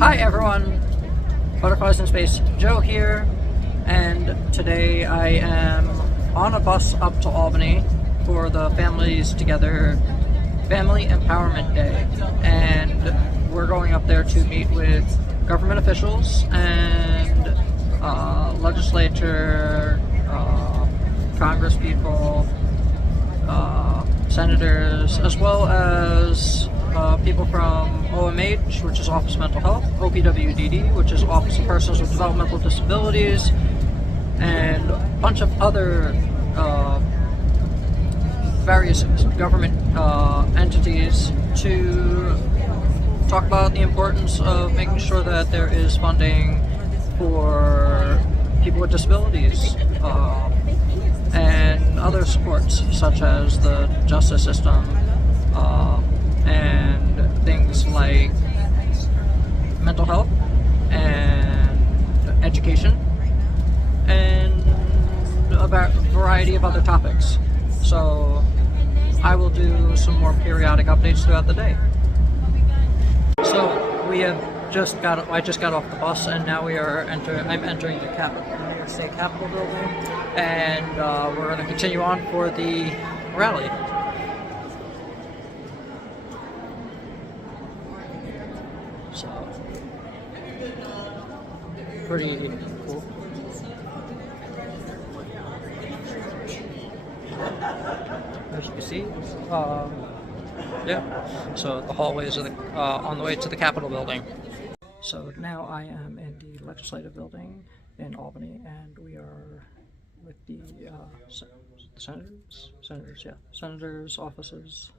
Hi everyone, Butterflies in Space Joe here, and today I am on a bus up to Albany for the Families Together Family Empowerment Day, and we're going up there to meet with government officials and legislature, Congress people, senators, as well as people from OMH, which is Office of Mental Health, OPWDD, which is Office of Persons with Developmental Disabilities, and a bunch of other various government entities to talk about the importance of making sure that there is funding for people with disabilities and other supports such as the justice system and things like mental health and education and a variety of other topics. So I will do some more periodic updates throughout the day. So I just got off the bus, and now I'm entering the New York State Capitol building, and we're going to continue on for the rally. So, pretty cool. As you can see, yeah. So the hallways are on the way to the Capitol building. So now I am in the legislative building in Albany, and we are with the senators' offices.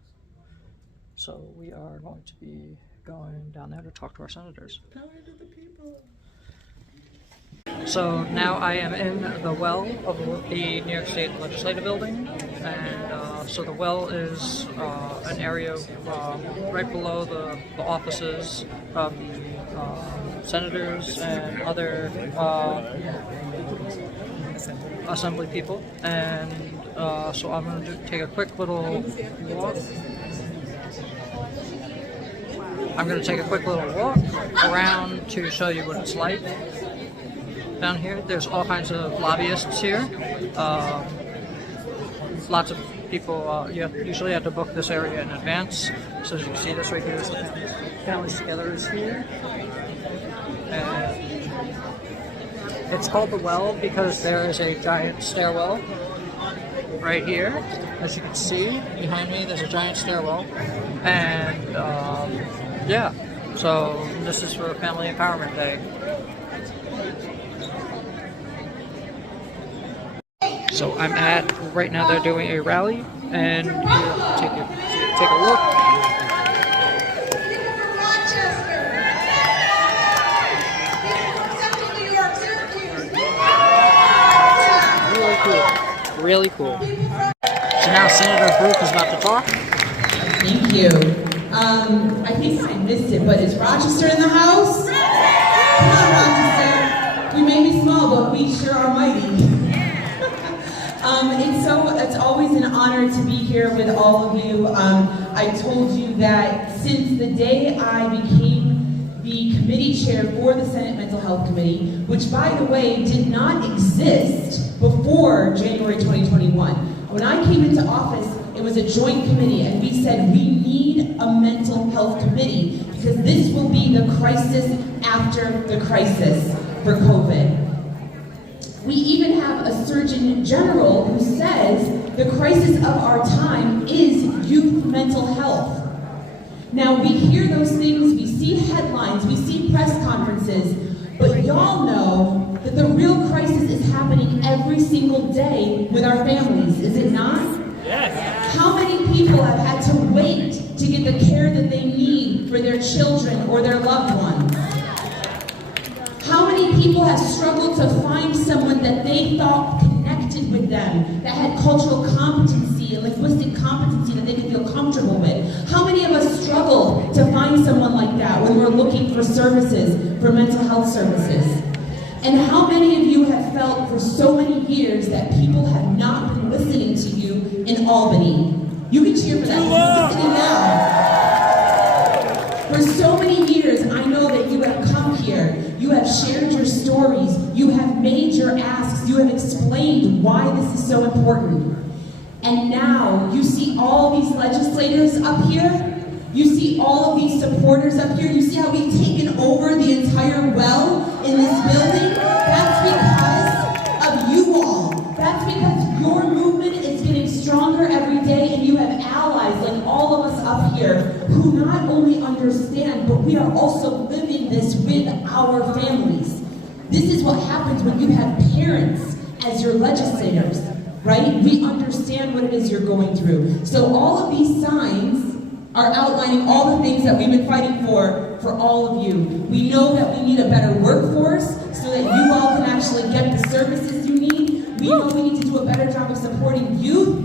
So we are going to be going down there to talk to our senators. Power to the people. So now I am in the well of the New York State Legislative Building, and so the well is an area right below the offices of the senators and other assembly people, and so I'm going to take a quick little walk. I'm going to take a quick little walk around to show you what it's like. Down here, there's all kinds of lobbyists here. Lots of people, you usually have to book this area in advance. So as you can see, this right here is the Families Together is here. And it's called the Well because there is a giant stairwell right here. As you can see, behind me, there's a giant stairwell. And yeah, so this is for Family Empowerment Day. So I'm right now they're doing a rally, and we'll take a look. Really cool. Really cool. So now Senator Brooke is about to talk. Thank you. I think I missed it, but is Rochester in the house? Come on, Rochester. We may be small, but we sure are mighty. It's always an honor to be here with all of you. I told you that since the day I became the committee chair for the Senate Mental Health Committee, which by the way did not exist before January 2021. When I came into office, it was a joint committee, and we said we need a mental health committee because this will be the crisis after the crisis for COVID. We even have a Surgeon General who says the crisis of our time is youth mental health. Now we hear those things, we see headlines, we see press conferences, but y'all know that the real crisis is happening every single day with our families, is it not? Yes. How many people have had to wait to get the care that they need for their children or their loved ones? How many people have struggled to find someone that they thought connected with them, that had cultural competency and linguistic competency that they could feel comfortable with? How many of us struggled to find someone like that when we're looking for services, for mental health services? And how many of you have felt for so many years that people have not been listening to you in Albany? You can cheer for that, because you're listening now. For so many years, I know that you have come made your asks, you have explained why this is so important. And now you see all these legislators up here, you see all of these supporters up here, you see how we've taken over the entire well in this building? That's because of you all. That's because your movement is getting stronger every day, and you have allies like all of us up here who not only understand, but we are also living this with our families. This is what happens when you have parents as your legislators, right? We understand what it is you're going through. So all of these signs are outlining all the things that we've been fighting for all of you. We know that we need a better workforce so that you all can actually get the services you need. We know we need to do a better job of supporting youth.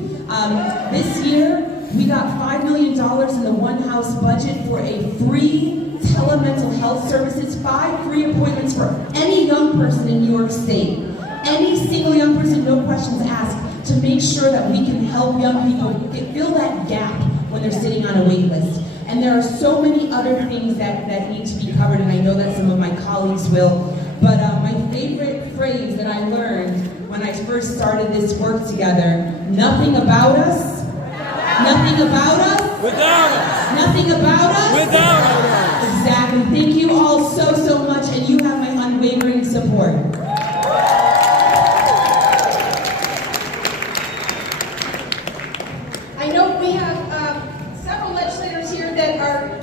This year, we got $5 million in the One House budget for a free telemental health services, 5 free appointments for any young person in New York State. Any single young person, no questions asked, to make sure that we can help young people fill that gap when they're sitting on a wait list. And there are so many other things that need to be covered, and I know that some of my colleagues will. But my favorite phrase that I learned when I first started this work together, nothing about us, nothing about us, without us, nothing about us, without us. Exactly. Thank you all so much, and you have my unwavering support. I know we have several legislators here that are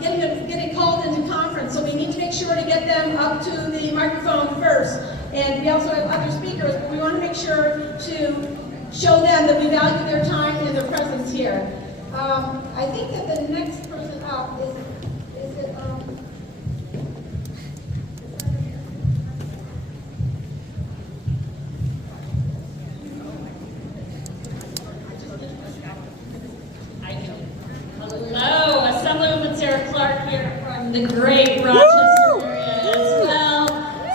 getting called into conference, so we need to make sure to get them up to the microphone first. And we also have other speakers, but we want to make sure to show them that we value their time and their presence here. I think that the next person up is it, Hello, Assemblywoman Sarah Clark here from the great Rochester area as well.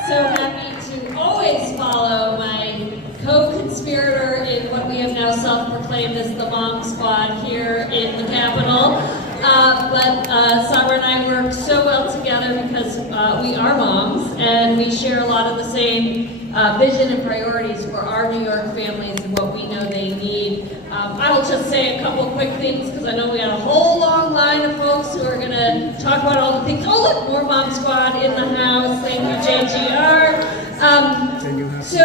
So happy to always follow my co-conspirator in what we have now self-proclaimed as the Mom Squad here in the Capitol. But Sabra and I work so well together because we are moms and we share a lot of the same vision and priorities for our New York families and what we know they need. I will just say a couple quick things because I know we got a whole long line of folks who are going to talk about all the things. Oh look, more Mom Squad in the house. Thank you, JGR. So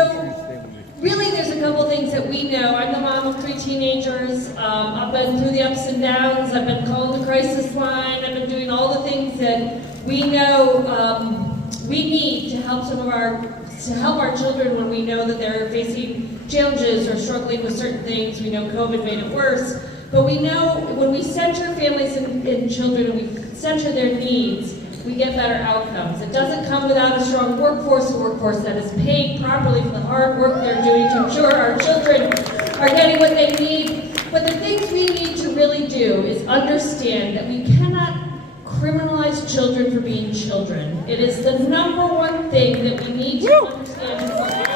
really there's a couple things that we know. I'm the mom of 3 teenagers. I've been through the ups and downs. I've been calling the crisis line. I've been doing all the things that we know we need to help our children when we know that they're facing challenges or struggling with certain things. We know COVID made it worse, but we know when we center families and children and we center their needs, we get better outcomes. It doesn't come without a strong workforce, a workforce that is paid properly for the hard work they're doing to ensure our children are getting what they need. But the things we need to really do is understand that we cannot criminalize children for being children. It is the #1 thing that we need to understand and focus.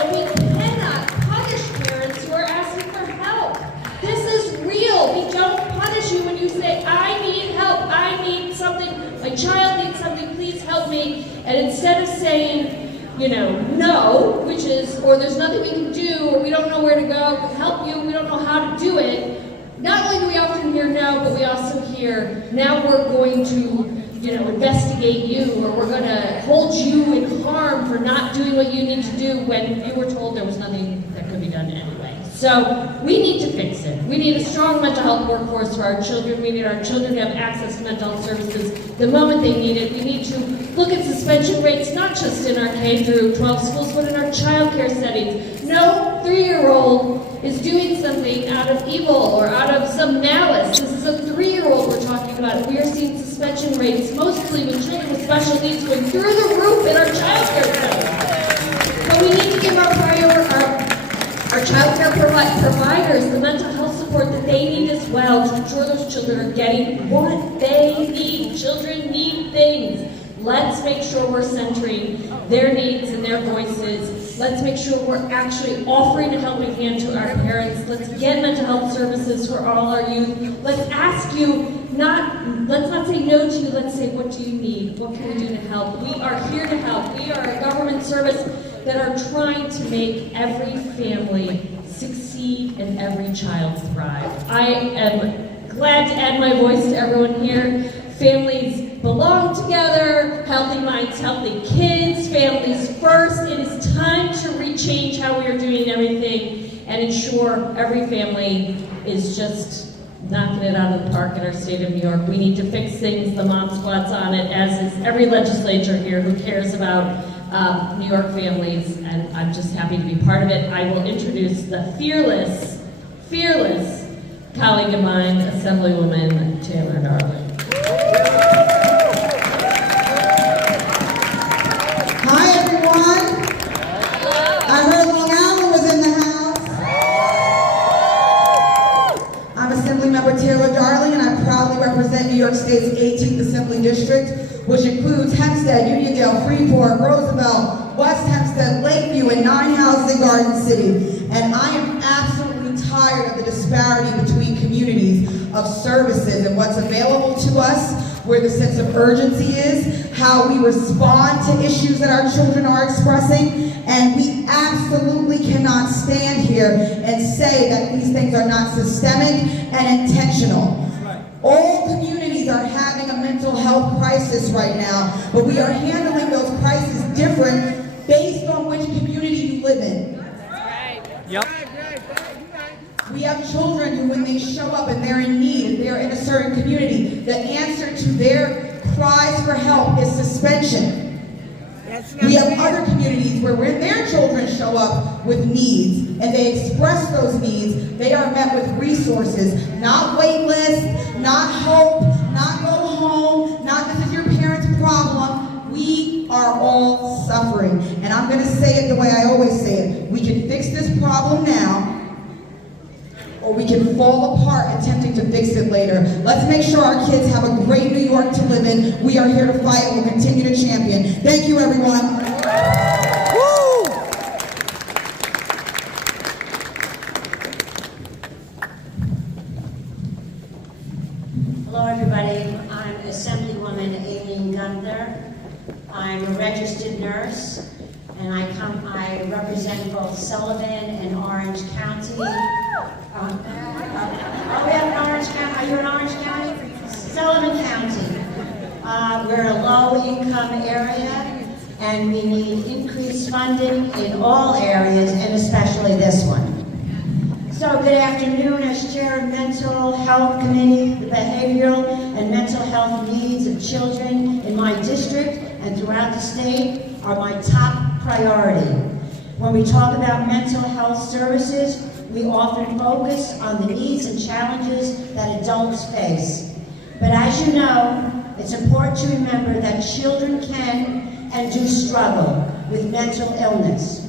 And we cannot punish parents who are asking for help. This is real. We don't punish you when you say, I need help, I need something, my child needs something, please help me. And instead of saying, no, which is, or there's nothing we can do, or we don't know where to go to help you, we don't know how to do it, not only do we often hear no, but we also hear, now we're going to, investigate you, or we're going to hold you in harm for not doing what you need to do when you were told there was nothing that could be done anyway. So we need to fix it. We need a strong mental health workforce for our children. We need our children to have access to mental health services the moment they need it. We need to look at suspension rates, not just in our K through 12 schools, but in our child care settings. No 3-year-old is doing something out of evil or out of some malice. This is a 3-year-old we're talking about. We are seeing suspension rates, mostly with children with special needs, going through the roof in our child care settings. But we need to give our child care providers the mental health support that they need as well to ensure those children are getting what they need. Children need things Let's make sure we're centering their needs and their voices. Let's make sure we're actually offering a helping hand to our parents. Let's get mental health services for all our youth. Let's ask you, let's not say no to you, let's say, what do you need? What can we do to help? We are here to help. We are a government service that are trying to make every family succeed and every child thrive. I am glad to add my voice to everyone here. Families belong together, healthy minds, healthy kids, families first. It is time to rechange how we are doing everything and ensure every family is just knocking it out of the park in our state of New York. We need to fix things. The Mom Squad's on it, as is every legislature here who cares about New York families, and I'm just happy to be part of it. I will introduce the fearless colleague of mine, Assemblywoman Taylor Darling. Hi everyone. I heard Long Island was in the house. I'm Assemblymember Taylor Darling, and I proudly represent New York State's 18th Assembly District, which includes Hempstead, Uniondale, Freeport, Roosevelt, West Hempstead, Lakeview, and 9 houses in Garden City. And I am absolutely tired of the disparity between communities of services and what's available to us, where the sense of urgency is, how we respond to issues that our children are expressing, and we absolutely cannot stand here and say that these things are not systemic and intentional. All communities are having a mental health crisis right now, but we are handling those crises different based on which community you live in. Yep. We have children who, when they show up and they're in need, and they're in a certain community, the answer to their cries for help is suspension. We have other communities where when their children show up with needs and they express those needs, they are met with resources, not wait lists, not hope, not go home, not this is your parents' problem. We are all suffering. And I'm going to say it the way I always say it. We can fix this problem now, or we can fall apart attempting to fix it later. Let's make sure our kids have a great New York to live in. We are here to fight and we'll continue to champion. Thank you, everyone. Woo! Hello, everybody. I'm Assemblywoman Aileen Gunther. I'm a registered nurse, and I represent both Sullivan and Orange County. Are we in Orange County? Are you in Orange County? Sullivan County. We're a low-income area, and we need increased funding in all areas, and especially this one. So good afternoon. As Chair of Mental Health Committee, the behavioral and mental health needs of children in my district and throughout the state are my top priority. When we talk about mental health services, we often focus on the needs and challenges that adults face. But as you know, it's important to remember that children can and do struggle with mental illness.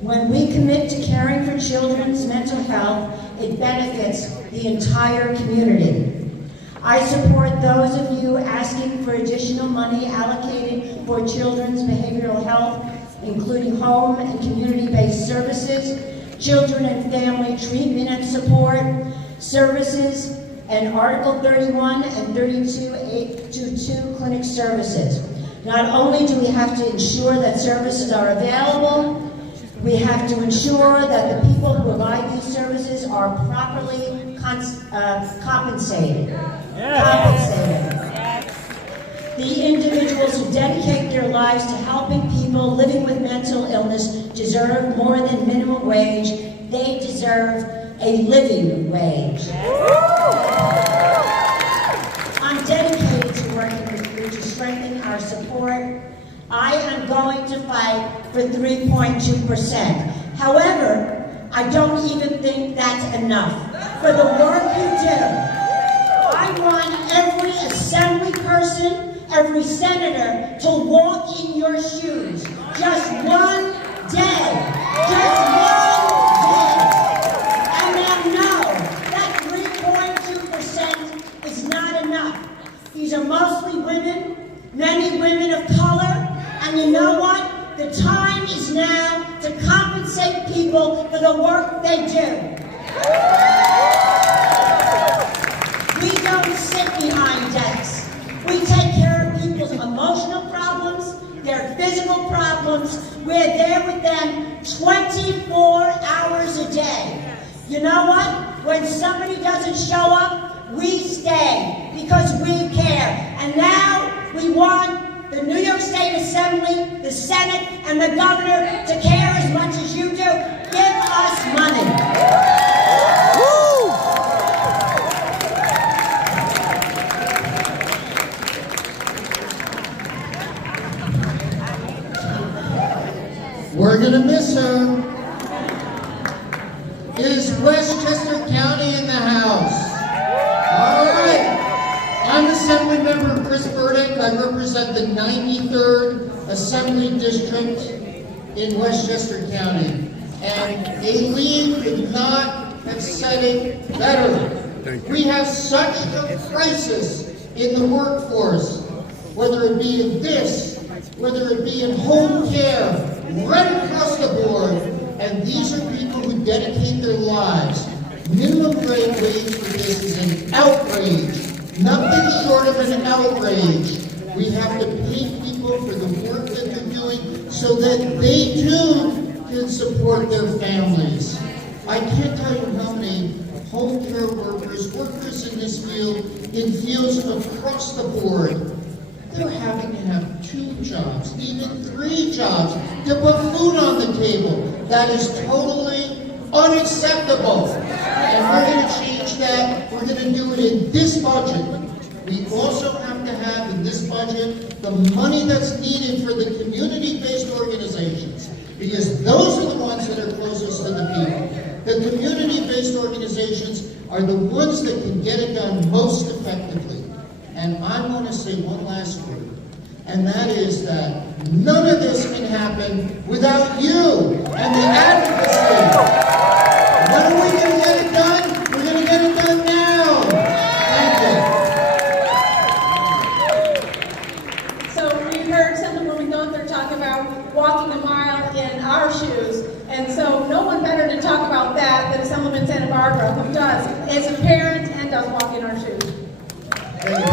When we commit to caring for children's mental health, it benefits the entire community. I support those of you asking for additional money allocated for children's behavioral health, including home and community-based services, children and family treatment and support, services, and Article 31 and 32.822 clinic services. Not only do we have to ensure that services are available, we have to ensure that the people who provide these services are properly compensated. The individuals who dedicate their lives to helping people living with mental illness deserve more than minimum wage. They deserve a living wage. I'm dedicated to working with you to strengthen our support. I am going to fight for 3.2%. However, I don't even think that's enough for the work you do. I want every assembly person, every senator to walk in your shoes. Just one day. Just one day. And now know that 3.2% is not enough. These are mostly women, many women of color. And you know what? The time is now to compensate people for the work they do. We don't sit behind desks. We take care of people's emotional problems, their physical problems. We're there with them 24 hours a day. You know what? When somebody doesn't show up, we stay because we care. And now we want the New York State Assembly, the Senate, and the governor to care as much as you do. Give us money. We're gonna miss her. Is Westchester County in the house? All right. I'm Assemblymember Chris Burdick. I represent the 93rd Assembly District in Westchester County. And Aileen could not have said it better. We have such a crisis in the workforce, whether it be in this, whether it be in home care, right across the board, and these are people who dedicate their lives. Minimum wage for this is an outrage, nothing short of an outrage. We have to pay people for the work that they're doing so that they too can support their families. I can't tell you how many home care workers in this field, in fields across the board, they're having to have 2 jobs, even 3 jobs, to put food on the table. That is totally unacceptable. And we're going to change that. We're going to do it in this budget. We also have to have in this budget the money that's needed for the community-based organizations, because those are the ones that are closest to the people. The community-based organizations are the ones that can get it done most effectively. And I want to say one last word, and that is that none of this can happen without you and the advocacy. When are we going to get it done? We're going to get it done now. Thank you. So we heard Assemblywoman Gunther talk about walking a mile in our shoes, and so no one better to talk about that than Assemblyman Santa Barbara, who does, is a parent and does walk in our shoes. Thank you.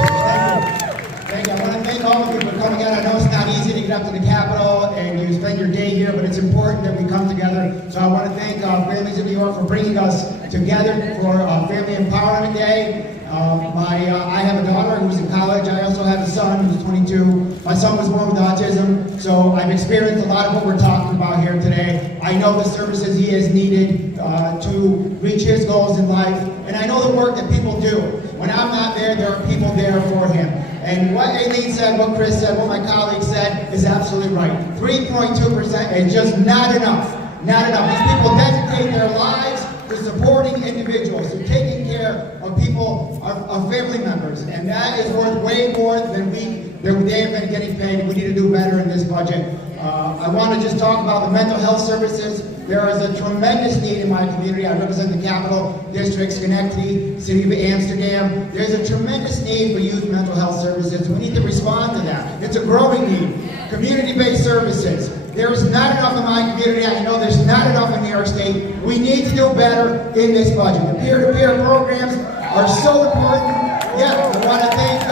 Thank you. I want to thank all of you for coming out. I know it's not easy to get up to the Capitol and you spend your day here, but it's important that we come together. So I want to thank Families in New York for bringing us together for Family Empowerment Day. I have a daughter who's in college. I also have a son who's 22. My son was born with autism, so I've experienced a lot of what we're talking about here today. I know the services he has needed to reach his goals in life, and I know the work that people do. When I'm not there, there are people there for him. And what Aileen said, what Chris said, what my colleague said is absolutely right. 3.2% is just not enough. Not enough. These people dedicate their lives to supporting individuals, to taking care of people, of family members, and that is worth way more than they have been getting paid. We need to do better in this budget. I want to just talk about the mental health services. There is a tremendous need in my community. I represent the Capital District, Schenectady, City of Amsterdam. There's a tremendous need for youth mental health services. We need to respond to that. It's a growing need. Community-based services. There is not enough in my community. I know there's not enough in New York State. We need to do better in this budget. The peer-to-peer programs are so important. Yeah, I want to thank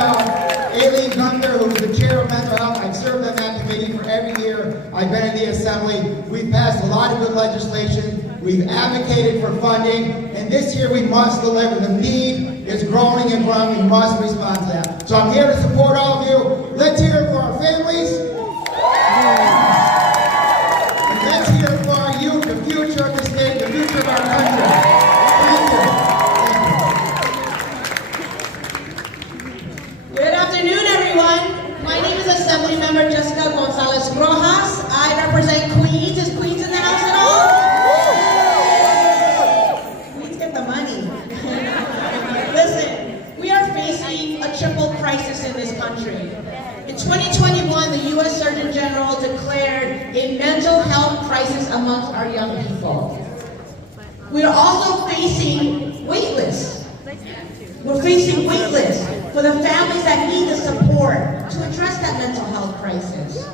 Aileen Gunther, who is the chair of mental health. I've served on that committee for every year I've been in the Assembly. We've passed a lot of good legislation. We've advocated for funding. And this year we must deliver. The need is growing and growing. We must respond to that. So I'm here to support all of you. Let's hear it for our families. And let's hear it for our youth, the future of the state, the future of our country. Thank you. Good afternoon, everyone. My name is Assemblymember Jessica Gonzalez Rojas. I represent Queens. Is Queens in the house at all? Queens get the money. Listen, we are facing a triple crisis in this country. In 2021, the U.S. Surgeon General declared a mental health crisis amongst our young people. We are also facing wait lists. We're facing wait lists for the families that need the support to address that mental health crisis.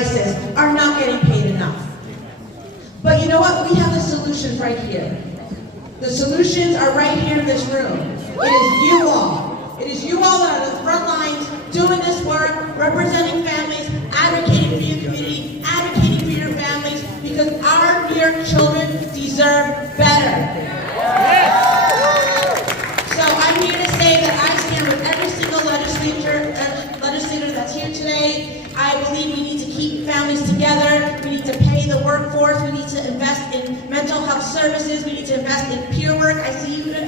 crisis are not getting paid enough. But you know what? We have the solutions right here. The solutions are right here in this room. It is you all. It is you all that are on the front lines doing this work, representing families, advocating for your community, advocating for your families, because our dear children deserve better. So I'm here to say that I stand with every single legislator that's here today. I believe we need to keep families together. We need to pay the workforce. We need to invest in mental health services. We need to invest in peer work. I see you there.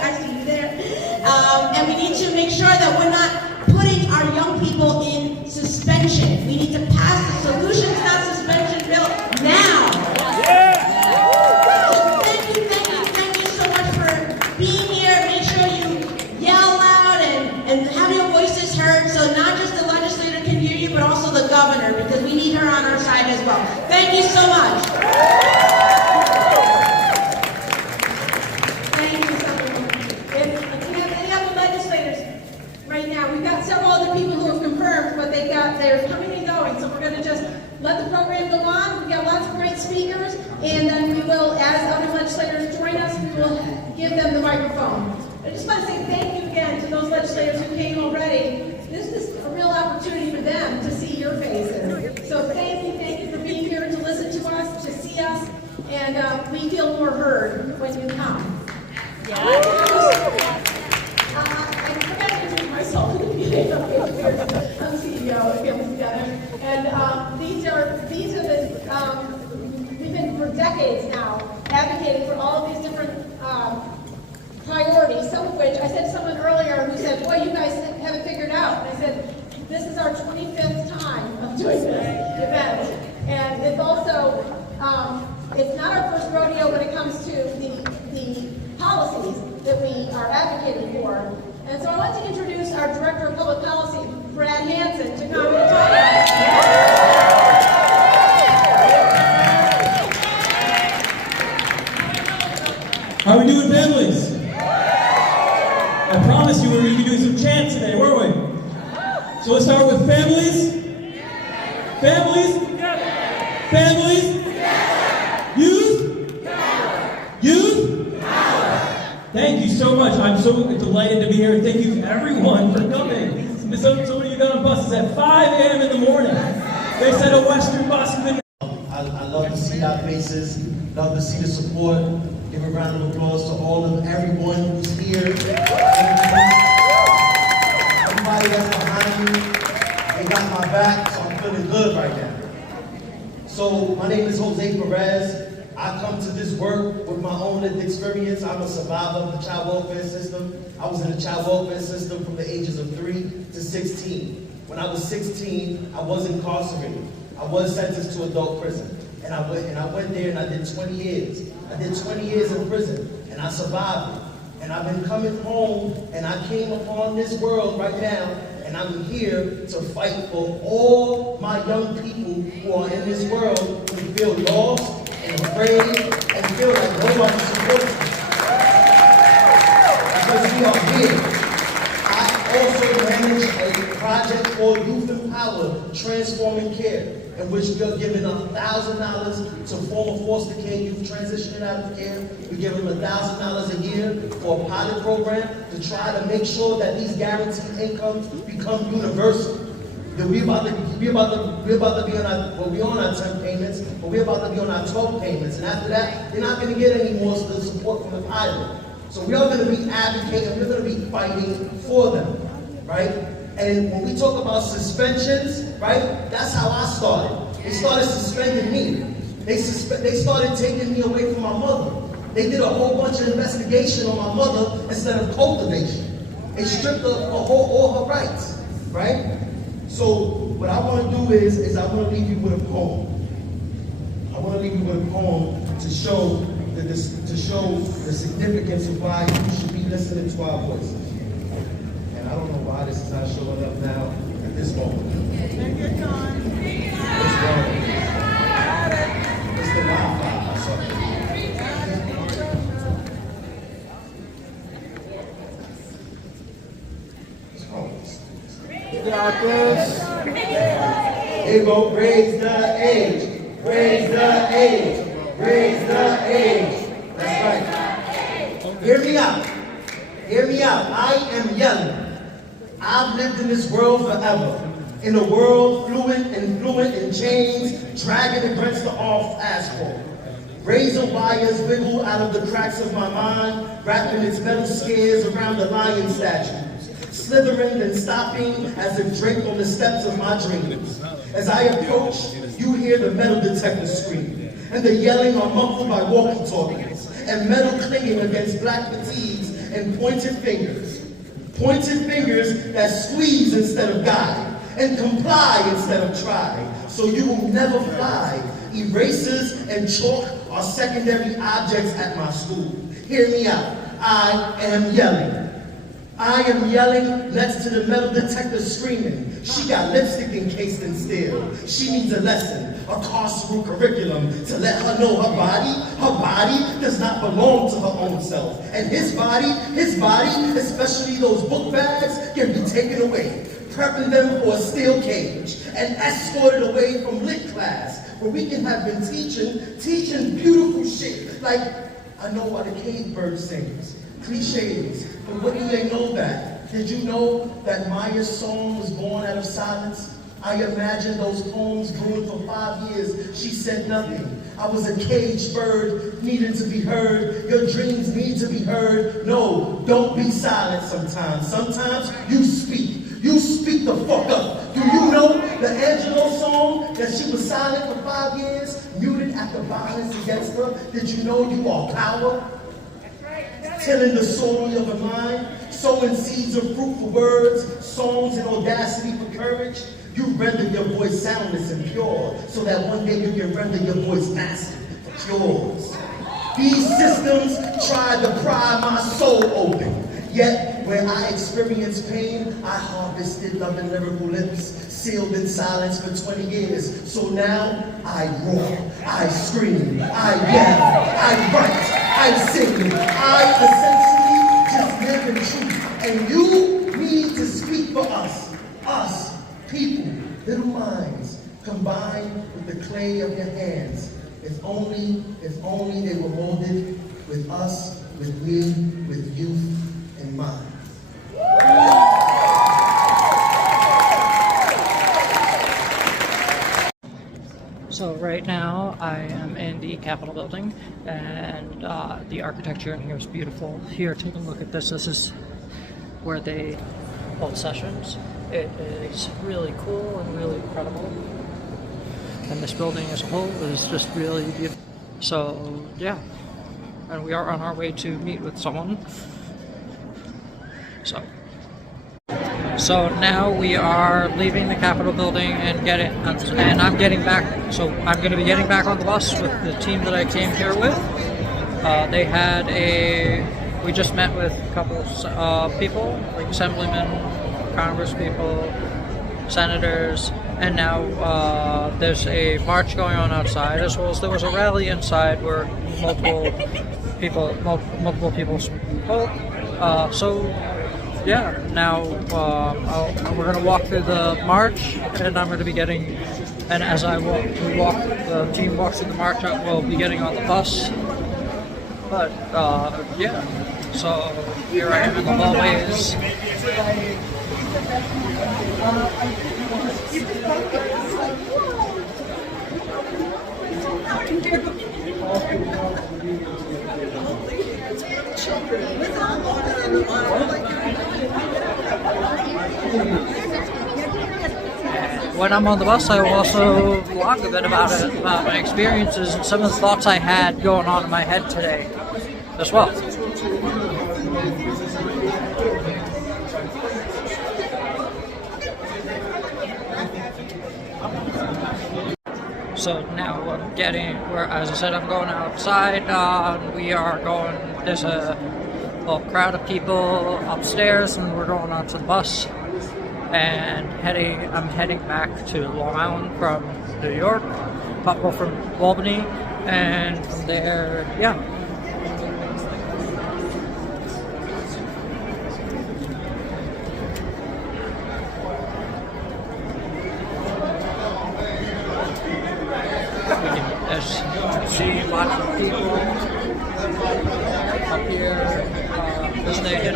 And we need to make sure that we're not putting our young people in suspension. We need to pass the solutions, not suspension bill now. Thank you so much for being here. Make sure you yell loud and have your voices heard, so not just the legislator can hear you, but also the governor, because we need her on our side as well. Thank you so much. Thank you, Assemblywoman. If we have any other legislators right now, we've got several other people who have confirmed, but they're coming and going, so we're going to just let the program go on. We've got lots of great speakers, and then we will, as other legislators join us, we will give them the microphone. I just want to say thank you again to those legislators who came already. This is a real opportunity for them to see your faces. So thank you for being here to listen to us, to see us, and we feel more heard when you come. I forgot to introduce myself at the beginning. I'm CEO of Families Together, and these are the we've been for decades now advocating for all of these different priorities. Some of which I said to someone earlier who said, "Boy, you guys have it figured out." And I said, "This is our 25th time of doing this event, and it's also it's not our first rodeo when it comes to the policies that we are advocating for." And so I want to introduce our Director of Public Policy, Brad Hansen, to come and talk about it. How are we doing, families? I promise you we were going to be doing some chants today, weren't we? So let's start with families. Families. Families. Youth. Youth. Thank you so much. I'm so delighted to be here. Thank you everyone for coming. Some of you got on buses at 5 a.m. in the morning. They said a Western bus. I love to see our faces. Love to see the support. Give a round of applause to everyone who's here. Everybody that's behind me, they got my back, so I'm feeling good right now. So my name is Jose Perez. I come to this work with my own lived experience. I'm a survivor of the child welfare system. I was in the child welfare system from the ages of 3 to 16. When I was 16, I was incarcerated. I was sentenced to adult prison. And I went there and I did 20 years. I did 20 years in prison and I survived it. And I've been coming home and I came upon this world right now and I'm here to fight for all my young people who are in this world who feel lost and afraid and feel like nobody supports them. Because we are here. I also manage a project called Youth Empowered, Transforming Care, in which we are giving $1,000 to former foster care youth transitioning out of care. We give them $1,000 a year for a pilot program to try to make sure that these guaranteed incomes become universal. That we're about to be on our 10 payments, but we're about to be on our 12 payments, and after that, they're not going to get any more support from the pilot. So we are going to be advocating, we're going to be fighting for them, right? And when we talk about suspensions, right, that's how I started. They started suspending me. They started taking me away from my mother. They did a whole bunch of investigation on my mother instead of cultivation. They stripped her of all her rights, right? So what I want to do is I want to leave you with a poem. I want to leave you with a poem to show the significance of why you should be listening to our voices. And I don't know why this is not showing up now at this moment. Take your time. What's wrong? It's the Wi-Fi. I saw it. What's wrong with this? You got this. They go raise the age, raise the age, raise the age. That's right. Hear me out. Hear me out. I am yelling. I've lived in this world forever. In a world fluent in chains, dragging against the off asphalt. Razor wires wiggle out of the cracks of my mind, wrapping its metal scales around the lion statues, slithering and stopping as if draped on the steps of my dreams. As I approach, you hear the metal detector scream, and the yelling are muffled by walkie-talkies, and metal clinging against black fatigues and pointed fingers. Pointed fingers that squeeze instead of guide, and comply instead of try, so you will never fly. Erasers and chalk are secondary objects at my school. Hear me out. I am yelling. I am yelling next to the metal detector screaming. She got lipstick encased in steel. She needs a lesson, a carceral curriculum to let her know her body does not belong to her own self. And his body, especially those book bags, can be taken away, prepping them for a steel cage and escorted away from lit class, where we can have been teaching beautiful shit like, I know why the cave bird sings, cliches, but what do they know that? Did you know that Maya's song was born out of silence? I imagine those poems brewing for 5 years. She said nothing. I was a caged bird, needed to be heard. Your dreams need to be heard. No, don't be silent sometimes. Sometimes you speak. You speak the fuck up. Do you know the Angelo song that she was silent for 5 years, muted after violence against her? Did you know you are power? Tilling the soil of a mind, sowing seeds of fruitful words, songs and audacity for courage. You render your voice soundless and pure, so that one day you can render your voice massive for cures. These systems try to pry my soul open. Yet, where I experienced pain, I harvested loving lyrical lips, sealed in silence for 20 years. So now, I roar, I scream, I yell, I write, I sing. I essentially just live in truth. And you need to speak for us, people, little minds, combined with the clay of your hands. If only they were molded with us, with me, with youth in mind. So right now I am in the Capitol building, and the architecture in here is beautiful. Here, take a look at this. This is where they hold sessions. It is really cool and really incredible. And this building as a whole is just really beautiful. So yeah, and we are on our way to meet with someone. So now we are leaving the Capitol building and I'm getting back. So I'm going to be getting back on the bus with the team that I came here with. We just met with a couple of people, like assemblymen, Congress people, senators, and now there's a march going on outside, as well as there was a rally inside where multiple people spoke. So yeah, now we're going to walk through the march, and I'm going to be getting, and as the team walks through the march, we'll be getting on the bus. But yeah, so here I am in the hallways. When I'm on the bus, I will also vlog a bit about my experiences and some of the thoughts I had going on in my head today as well. So now as I said, I'm going outside. There's a little crowd of people upstairs, and we're going out to the bus. And I'm heading back to Long Island from New York, from Albany, and from there, yeah.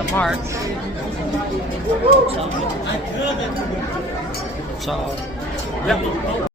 of March. So, yeah.